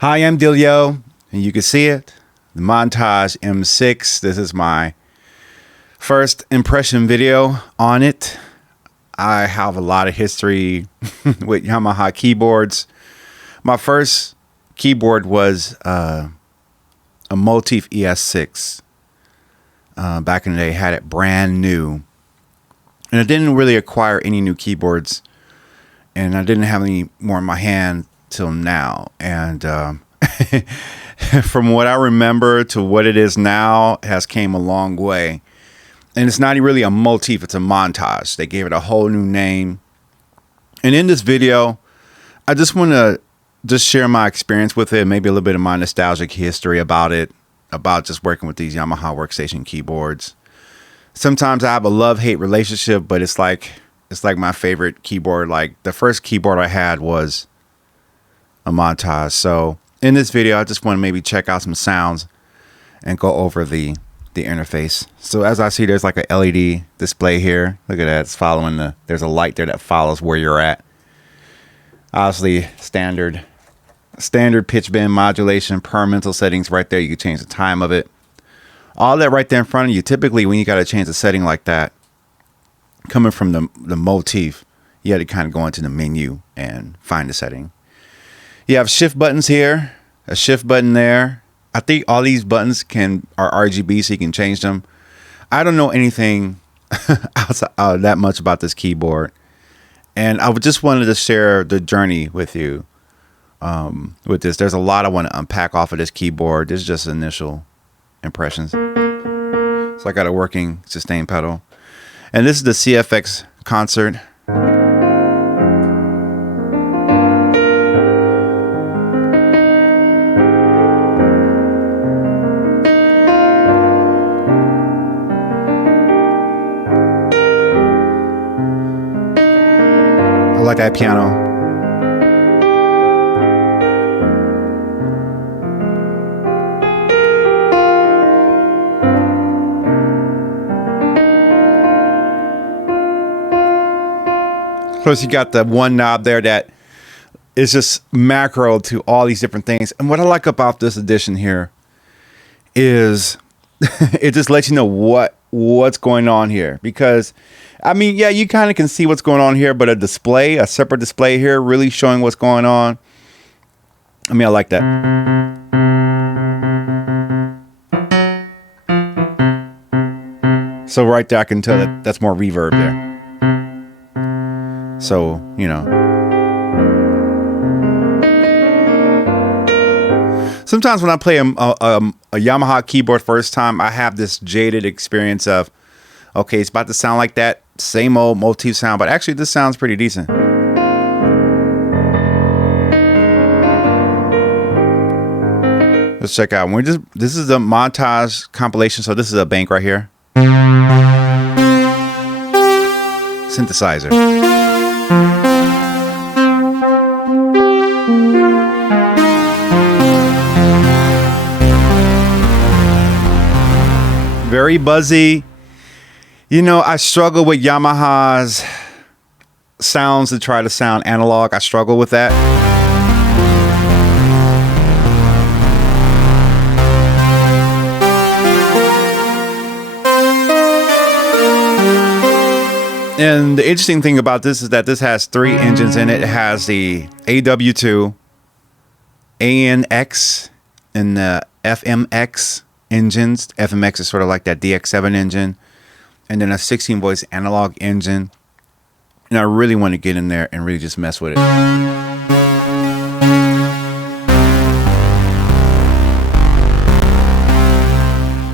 Hi, I'm Dilio, and you can see it, the Montage M6. This is my first impression video on it. I have a lot of history with Yamaha keyboards. My first keyboard was a Motif ES6. Back in the day, had it brand new. And I didn't really acquire any new keyboards, and I didn't have any more in my hand till now. And from what I remember to what it is now, it has came a long way. And it's not really a Motif, it's a Montage. They gave it a whole new name. And in this video, I just want to just share my experience with it, maybe a little bit of my nostalgic history about it, about just working with these Yamaha workstation keyboards. Sometimes I have a love-hate relationship, but it's like my favorite keyboard. Like the first keyboard I had was a Montage. So in this video, I just want to maybe check out some sounds and go over the interface. So as I see, there's like a LED display here. Look at that. It's following there's a light there that follows where you're at. Obviously standard pitch bend modulation, parental settings right there. You can change the time of it. All that right there in front of you. Typically when you got to change a setting like that, coming from the Motif, you had to kind of go into the menu and find the setting. You have shift buttons here, a shift button there. I think all these buttons are RGB, so you can change them. I don't know anything outside that much about this keyboard, and I just wanted to share the journey with you. With this, there's a lot I want to unpack off of this keyboard. This is just initial impressions. So I got a working sustain pedal, and this is the CFX Concert. I like that piano. Plus, you got the one knob there that is just macro to all these different things. And what I like about this edition here is it just lets you know what's going on here. Because, I mean, yeah, you kind of can see what's going on here, but a separate display here really showing what's going on. I mean, I like that. So right there, I can tell that that's more reverb there. So, you know. Sometimes when I play a Yamaha keyboard first time, I have this jaded experience of, okay, it's about to sound like that same old Motif sound, but actually this sounds pretty decent. Let's check out. This is a Montage compilation, so this is a bank right here. Synthesizer. Very buzzy. You know, I struggle with Yamaha's sounds to try to sound analog. I struggle with that. And the interesting thing about this is that this has 3 engines in it. It has the AW2, ANX, and the FMX engines. FMX is sort of like that DX7 engine, and then a 16 voice analog engine. And I really want to get in there and really just mess with it.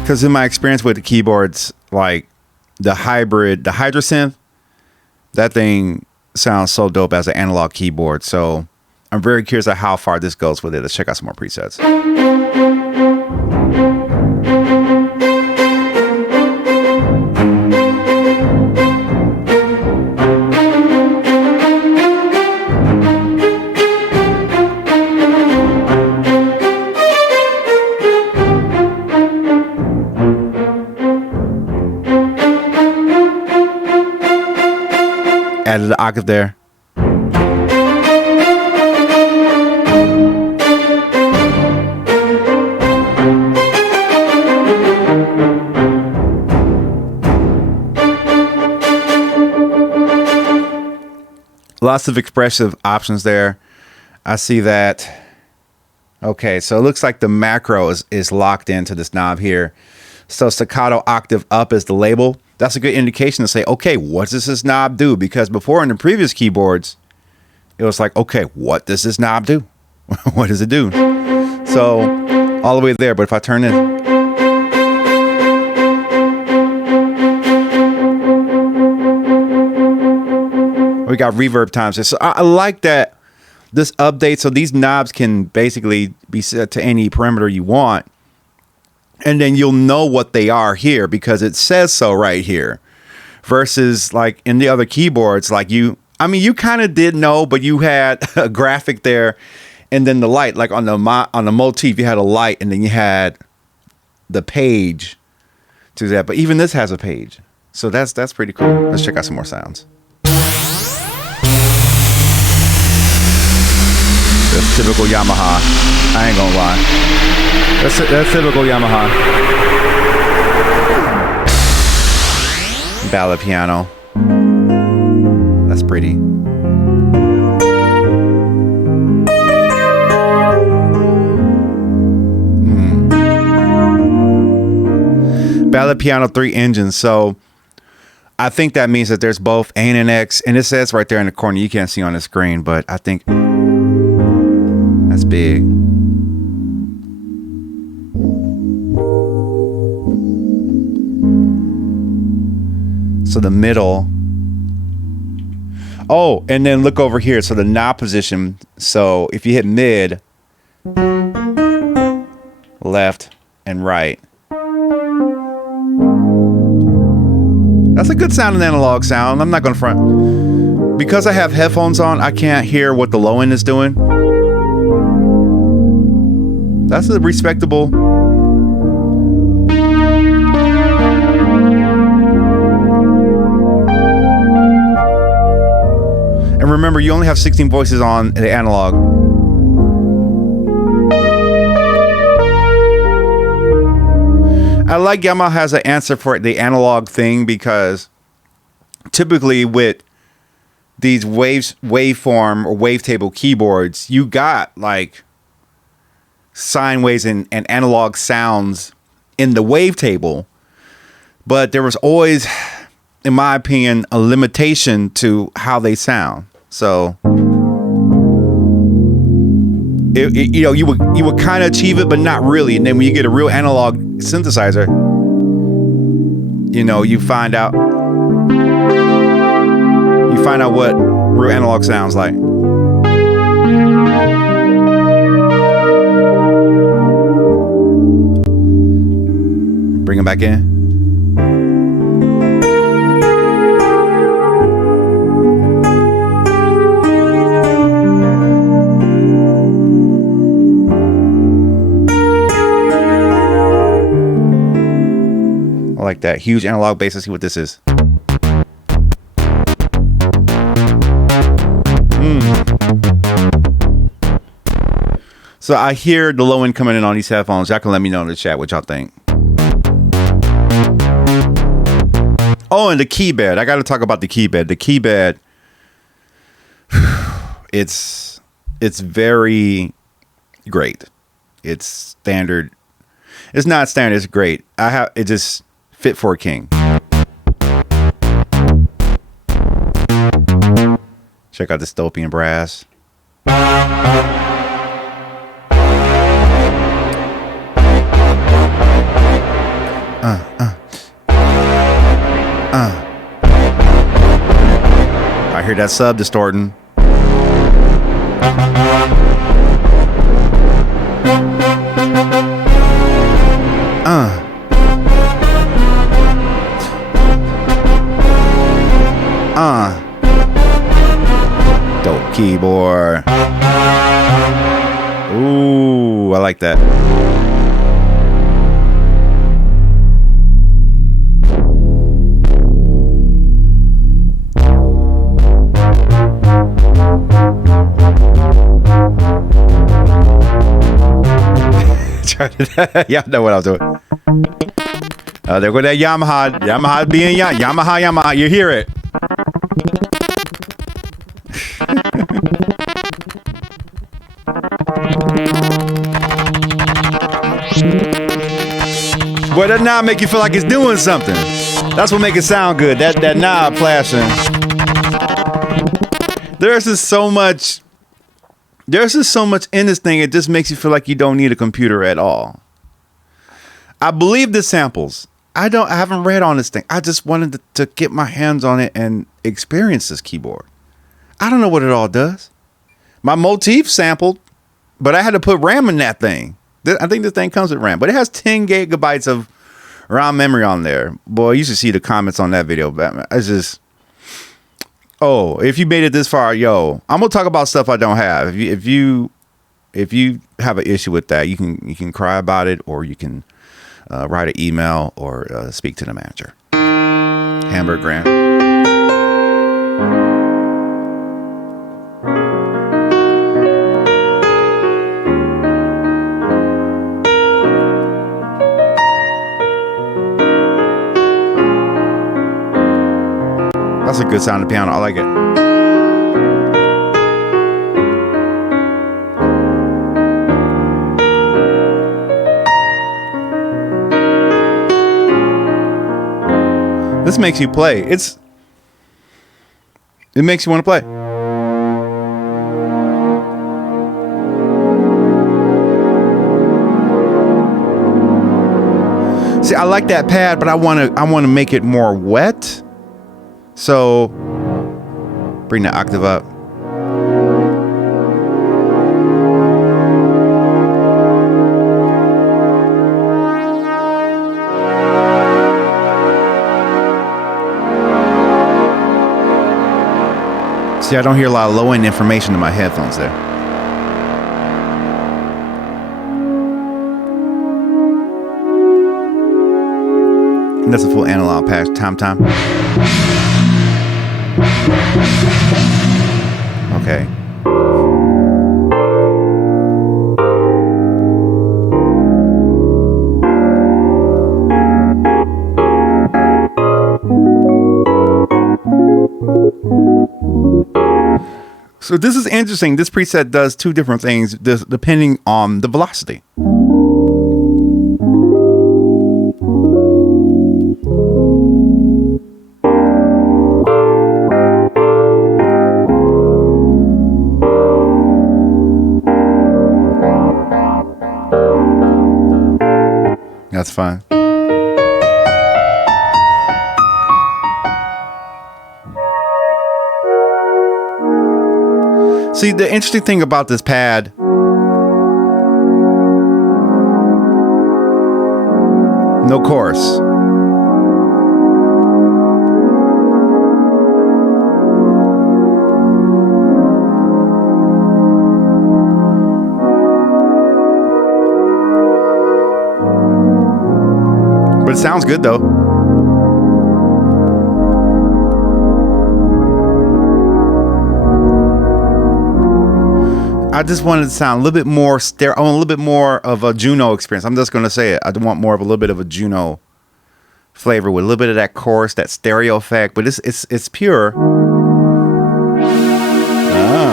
Because in my experience with the keyboards, like the Hydrasynth, that thing sounds so dope as an analog keyboard. So I'm very curious of how far this goes with it. Let's check out some more presets. Added the octave there. Lots of expressive options there. I see that. Okay, so it looks like the macro is locked into this knob here. So staccato octave up is the label. That's a good indication to say, okay, what does this knob do? Because before in the previous keyboards, it was like, okay, what does this knob do? What does it do? So all the way there, but if I turn it, we got reverb times. So I like that this update. So these knobs can basically be set to any parameter you want. And then you'll know what they are here because it says so right here. Versus like in the other keyboards, like you kind of did know, but you had a graphic there and then the light, like on the motif, you had a light and then you had the page to that. But even this has a page. So that's pretty cool. Let's check out some more sounds. That's typical Yamaha. I ain't gonna lie. That's typical Yamaha. Ballad piano. That's pretty. Ballad piano, 3 engines. So I think that means that there's both A and an X, and it says right there in the corner. You can't see on the screen, but I think that's big. So the middle. Oh, and then look over here. So the knob position. So if you hit mid, left, and right. That's a good sound, an analog sound. I'm not going to front. Because I have headphones on, I can't hear what the low end is doing. That's a respectable. And remember, you only have 16 voices on the analog. I like Yamaha has an answer for the analog thing because typically with these waveform or wavetable keyboards, you got like sine waves and analog sounds in the wavetable, but there was always, in my opinion, a limitation to how they sound. So you would kind of achieve it, but not really. And then when you get a real analog synthesizer, you find out what real analog sounds like. Bring them back in. Like that huge analog bass. Let's see what this is. So I hear the low end coming in on these headphones. Y'all can let me know in the chat what y'all think. Oh, and the key bed. I got to talk about the key bed. The key bed. It's very great. It's standard. It's not standard. It's great. It just fit for a king. Check out the Stopian brass. I hear that sub distorting. Dope keyboard. Ooh, I like that. Y'all know what I was doing. There go that Yamaha. Yamaha being Yamaha. You hear it. Boy, that knob make you feel like it's doing something. That's what make it sound good. That knob flashing. There's just so much in this thing. It just makes you feel like you don't need a computer at all. I believe the samples. I haven't read on this thing. I just wanted to get my hands on it and experience this keyboard. I don't know what it all does. My motif sampled, but I had to put RAM in that thing. I think this thing comes with RAM, but it has 10 gigabytes of RAM memory on there. Boy, you should see the comments on that video. It's just, oh, if you made it this far, yo, I'm gonna talk about stuff I don't have. If you have an issue with that, you can cry about it, or you can write an email or speak to the manager. Hamburg Grant. That's a good sounding piano. I like it. This makes you play. It makes you want to play. See, I like that pad, but I want to make it more wet. So bring the octave up. See, I don't hear a lot of low-end information in my headphones there. And that's a full analog patch. Time. Okay. So this is interesting. This preset does two different things depending on the velocity. That's fine. See, the interesting thing about this pad, no chorus. But it sounds good though. I just wanted to sound a little bit more stereo. I want a little bit more of a Juno experience. I'm just going to say it. I want more of a little bit of a Juno flavor with a little bit of that chorus, that stereo effect. But it's pure. A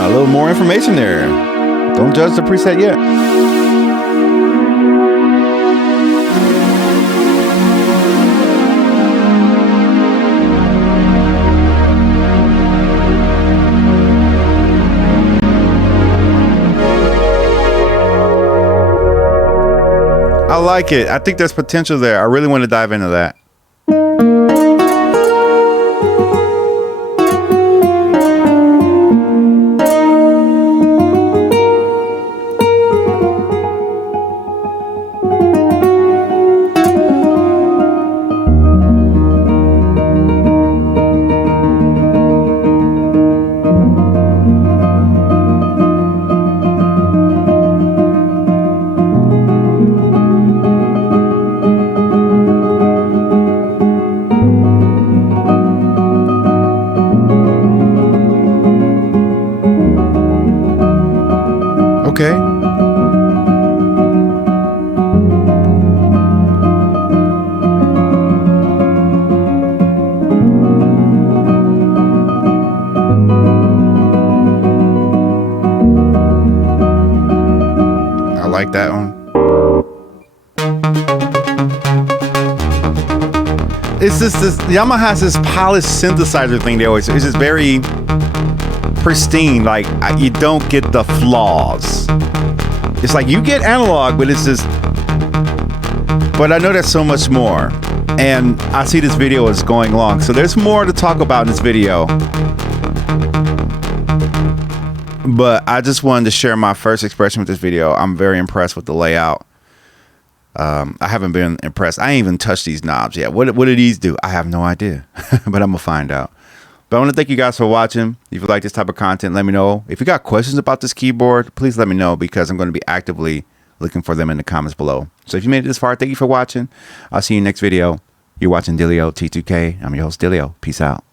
little more information there. Don't judge the preset yet. I like it. I think there's potential there. I really want to dive into that. Okay. I like that one. it's just this, Yamaha has this polished synthesizer thing they always, it's just very pristine. Like, you don't get the flaws. It's like you get analog, but it's just, but I know there's so much more. And I see this video is going long, so there's more to talk about in this video. But I just wanted to share my first expression with this video. I'm very impressed with the layout. I haven't been impressed. I ain't even touched these knobs yet. What do these do? I have no idea, but I'm gonna find out. But I want to thank you guys for watching. If you like this type of content, let me know. If you got questions about this keyboard, please let me know, because I'm going to be actively looking for them in the comments below. So if you made it this far, thank you for watching. I'll see you next video. You're watching Dilio T2K. I'm your host, Dilio. Peace out.